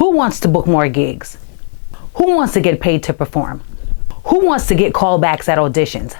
Who wants to book more gigs? Who wants to get paid to perform? Who wants to get callbacks at auditions?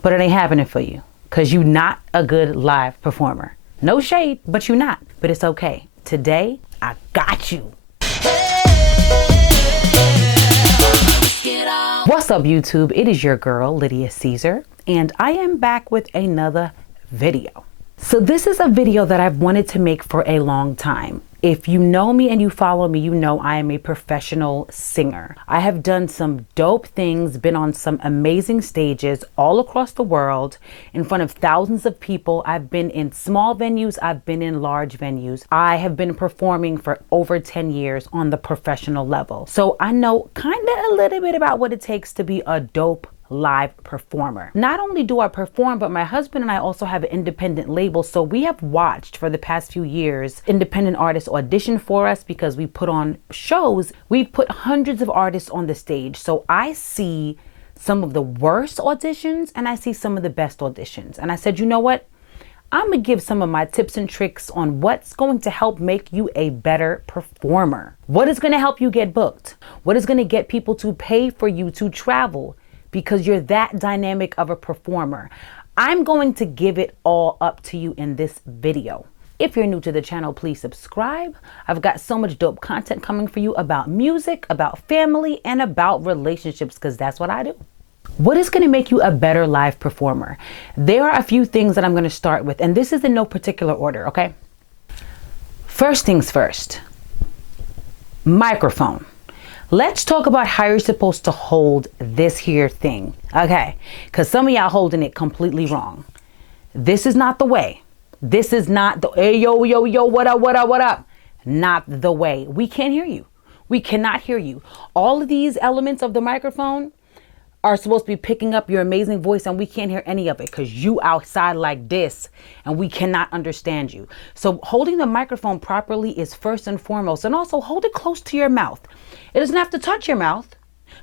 But it ain't happening for you because you're not a good live performer. No shade, but you're not. But it's okay. Today, I got you. What's up, YouTube? It is your girl, Lydia Caesar, and I am back with another video. So this is a video that I've wanted to make for a long time. If you know me and you follow me, you know I am a professional singer. I have done some dope things, been on some amazing stages all across the world in front of thousands of people. I've been in small venues, I've been in large venues. I have been performing for over 10 years on the professional level. So I know kind of a little bit about what it takes to be a dope live performer. Not only do I perform, but my husband and I also have an independent label. So we have watched for the past few years independent artists audition for us because we put on shows. We've put hundreds of artists on the stage. So I see some of the worst auditions and I see some of the best auditions. And I said, you know what? I'm gonna give some of my tips and tricks on what's going to help make you a better performer. What is gonna help you get booked? What is gonna get people to pay for you to travel? Because you're that dynamic of a performer. I'm going to give it all up to you in this video. If you're new to the channel, please subscribe. I've got so much dope content coming for you about music, about family, and about relationships, because that's what I do. What is gonna make you a better live performer? There are a few things that I'm gonna start with, and this is in no particular order, okay? First things first, microphone. Let's talk about how you're supposed to hold this here thing, okay? Because some of y'all holding it completely wrong. This is not the way. This is not the, hey, yo, what up, what up, what up? Not the way. We can't hear you. We cannot hear you. All of these elements of the microphone are supposed to be picking up your amazing voice, and we can't hear any of it because you outside like this and we cannot understand you. So holding the microphone properly is first and foremost, and also hold it close to your mouth. It doesn't have to touch your mouth,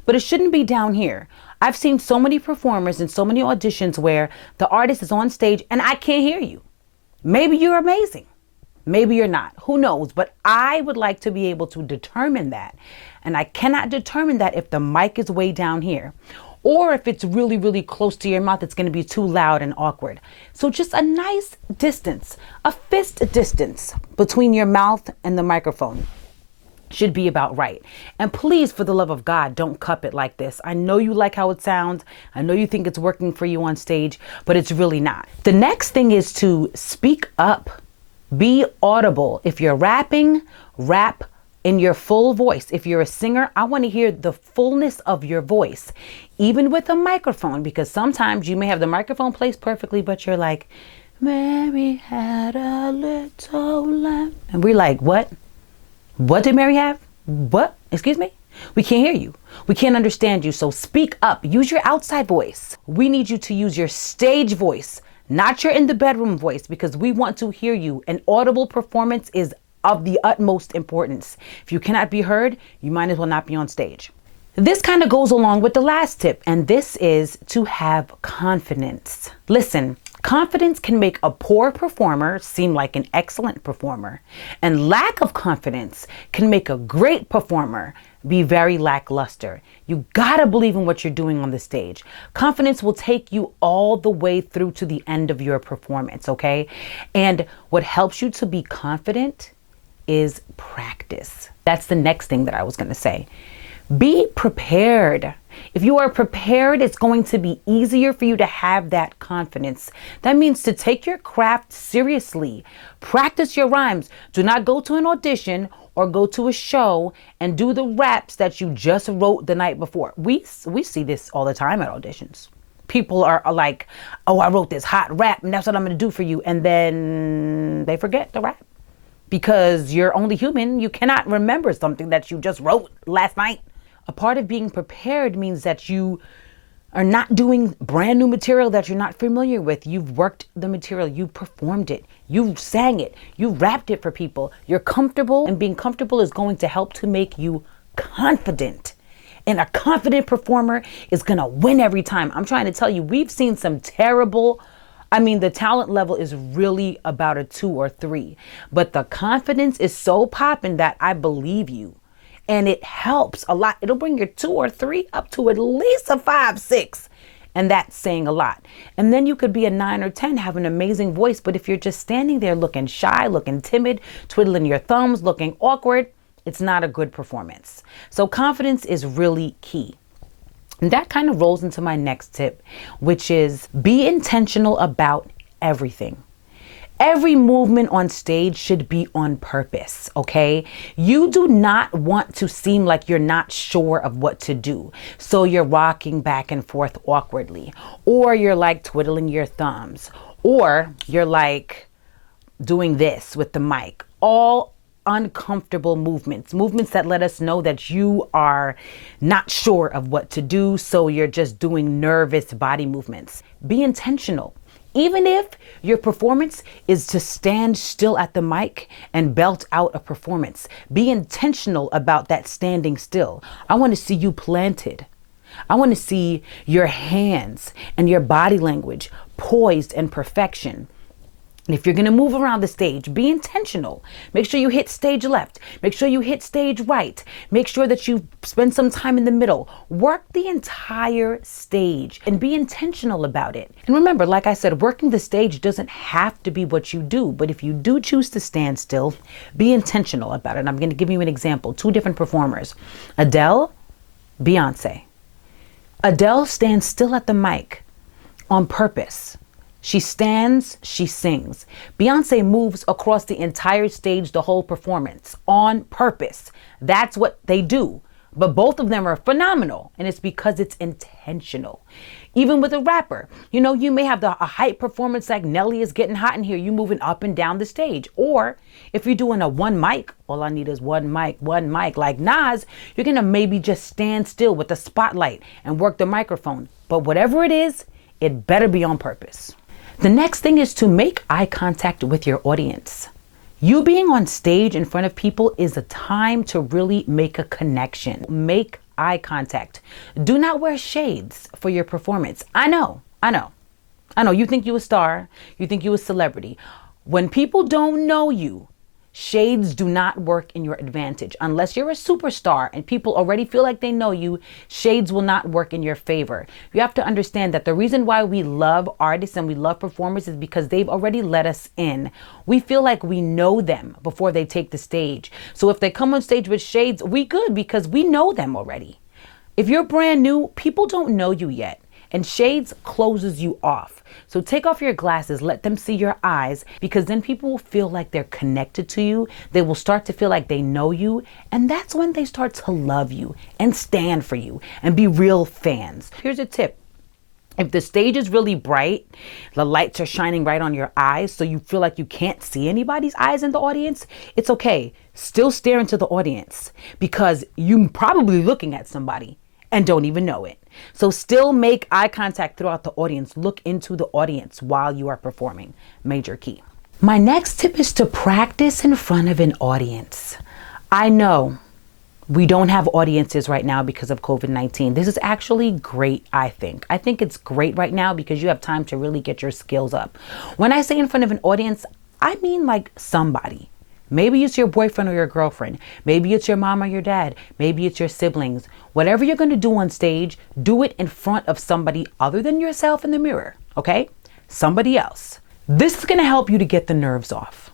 but it shouldn't be down here. I've seen so many performers and so many auditions where the artist is on stage and I can't hear you. Maybe you're amazing. Maybe you're not. Who knows? But I would like to be able to determine that. And I cannot determine that if the mic is way down here. Or if it's really, really close to your mouth, it's going to be too loud and awkward. So just a nice distance, a fist distance between your mouth and the microphone should be about right. And please, for the love of God, don't cup it like this. I know you like how it sounds. I know you think it's working for you on stage, but it's really not. The next thing is to speak up. Be audible. If you're rapping, rap in your full voice. If you're a singer, I want to hear the fullness of your voice, even with a microphone, because sometimes you may have the microphone placed perfectly, but you're like, Mary had a little lamb. And we're like, what? What did Mary have? What? Excuse me? We can't hear you. We can't understand you. So speak up. Use your outside voice. We need you to use your stage voice, not your in the bedroom voice, because we want to hear you. An audible performance is of the utmost importance. If you cannot be heard, you might as well not be on stage. This kind of goes along with the last tip, and this is to have confidence. Listen, confidence can make a poor performer seem like an excellent performer, and lack of confidence can make a great performer be very lackluster. You gotta believe in what you're doing on the stage. Confidence will take you all the way through to the end of your performance, okay? And what helps you to be confident is practice. That's the next thing that I was gonna say. Be prepared. If you are prepared, it's going to be easier for you to have that confidence. That means to take your craft seriously. Practice your rhymes. Do not go to an audition or go to a show and do the raps that you just wrote the night before. We see this all the time at auditions. People are like, oh, I wrote this hot rap and that's what I'm gonna do for you. And then they forget the rap. Because you're only human, you cannot remember something that you just wrote last night. A part of being prepared means that you are not doing brand new material that you're not familiar with. You've worked the material, you performed it, you sang it, you rapped it for people. You're comfortable, and being comfortable is going to help to make you confident. And a confident performer is gonna win every time. I'm trying to tell you, we've seen some terrible I mean, the talent level is really about a 2 or 3, but the confidence is so popping that I believe you. And it helps a lot. It'll bring your 2 or 3 up to at least a 5, 6. And that's saying a lot. And then you could be a 9 or 10, have an amazing voice. But if you're just standing there looking shy, looking timid, twiddling your thumbs, looking awkward, it's not a good performance. So confidence is really key. And that kind of rolls into my next tip, which is be intentional about everything. Every movement on stage should be on purpose, okay? You do not want to seem like you're not sure of what to do. So you're rocking back and forth awkwardly, or you're like twiddling your thumbs, or you're like doing this with the mic. All uncomfortable movements that let us know that you are not sure of what to do. So you're just doing nervous body movements. Be intentional. Even if your performance is to stand still at the mic and belt out a performance, be intentional about that standing still. I want to see you planted. I want to see your hands and your body language poised in perfection. And if you're going to move around the stage, be intentional. Make sure you hit stage left. Make sure you hit stage right. Make sure that you spend some time in the middle. Work the entire stage and be intentional about it. And remember, like I said, working the stage doesn't have to be what you do. But if you do choose to stand still, be intentional about it. And I'm going to give you an example. 2 different performers, Adele, Beyonce. Adele stands still at the mic on purpose. She stands, she sings. Beyonce moves across the entire stage, the whole performance on purpose. That's what they do. But both of them are phenomenal, and it's because it's intentional. Even with a rapper, you may have a hype performance like Nelly is getting hot in here. You moving up and down the stage. Or if you're doing a one mic, all I need is one mic, like Nas, you're going to maybe just stand still with the spotlight and work the microphone. But whatever it is, it better be on purpose. The next thing is to make eye contact with your audience. You being on stage in front of people is a time to really make a connection. Make eye contact. Do not wear shades for your performance. I know. You think you a star. You think you a celebrity. When people don't know you, shades do not work in your advantage. Unless you're a superstar and people already feel like they know you, shades will not work in your favor. You have to understand that the reason why we love artists and we love performers is because they've already let us in. We feel like we know them before they take the stage. So if they come on stage with shades, we good because we know them already. If you're brand new, people don't know you yet. And shades closes you off. So take off your glasses, let them see your eyes, because then people will feel like they're connected to you. They will start to feel like they know you. And that's when they start to love you and stand for you and be real fans. Here's a tip. If the stage is really bright, the lights are shining right on your eyes, so you feel like you can't see anybody's eyes in the audience, it's okay. Still stare into the audience because you're probably looking at somebody and don't even know it. So still make eye contact throughout the audience. Look into the audience while you are performing. Major key. My next tip is to practice in front of an audience. I know we don't have audiences right now because of COVID-19. This is actually great, I think. I think it's great right now because you have time to really get your skills up. When I say in front of an audience, I mean like somebody. Maybe it's your boyfriend or your girlfriend. Maybe it's your mom or your dad. Maybe it's your siblings. Whatever you're going to do on stage, do it in front of somebody other than yourself in the mirror, okay? Somebody else. This is going to help you to get the nerves off.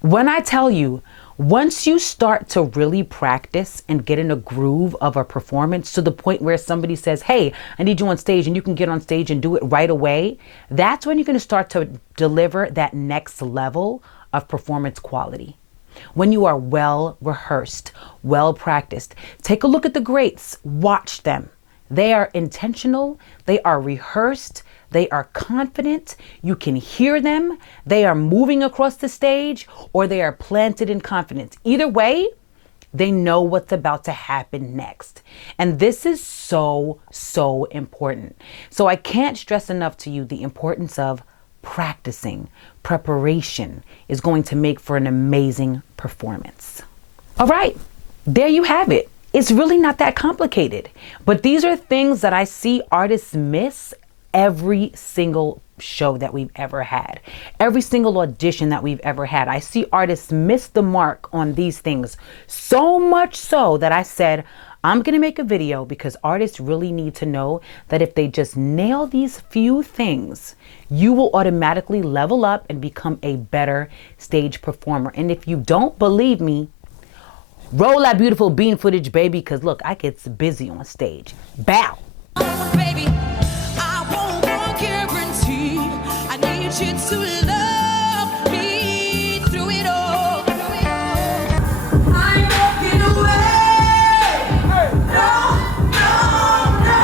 When I tell you, once you start to really practice and get in a groove of a performance to the point where somebody says, hey, I need you on stage, and you can get on stage and do it right away, that's when you're going to start to deliver that next level of performance quality. When you are well rehearsed, well practiced, take a look at the greats, watch them. They are intentional, they are rehearsed, they are confident, you can hear them, they are moving across the stage, or they are planted in confidence. Either way, they know what's about to happen next. And this is so, so important. So I can't stress enough to you the importance of practicing. Preparation is going to make for an amazing performance. All right, there you have it. It's really not that complicated, but these are things that I see artists miss every single show that we've ever had, every single audition that we've ever had. I see artists miss the mark on these things, so much so that I said, I'm going to make a video because artists really need to know that if they just nail these few things, you will automatically level up and become a better stage performer. And if you don't believe me, roll that beautiful bean footage, baby, because look, I get busy on stage. Bow. Baby, I won't guarantee. I need you to love me through it all. I'm walking away. No, no, no.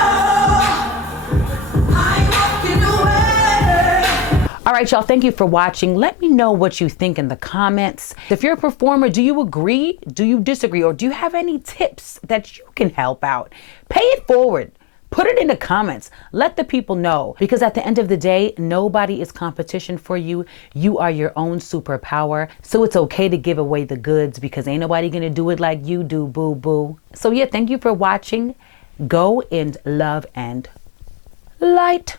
I'm walking away. All right, y'all, thank you for watching. Let me know what you think in the comments. If you're a performer, do you agree? Do you disagree? Or do you have any tips that you can help out? Pay it forward. Put it in the comments. Let the people know, because at the end of the day, nobody is competition for you. You are your own superpower. So it's okay to give away the goods because ain't nobody gonna do it like you do, boo boo. So yeah, thank you for watching. Go in love and light.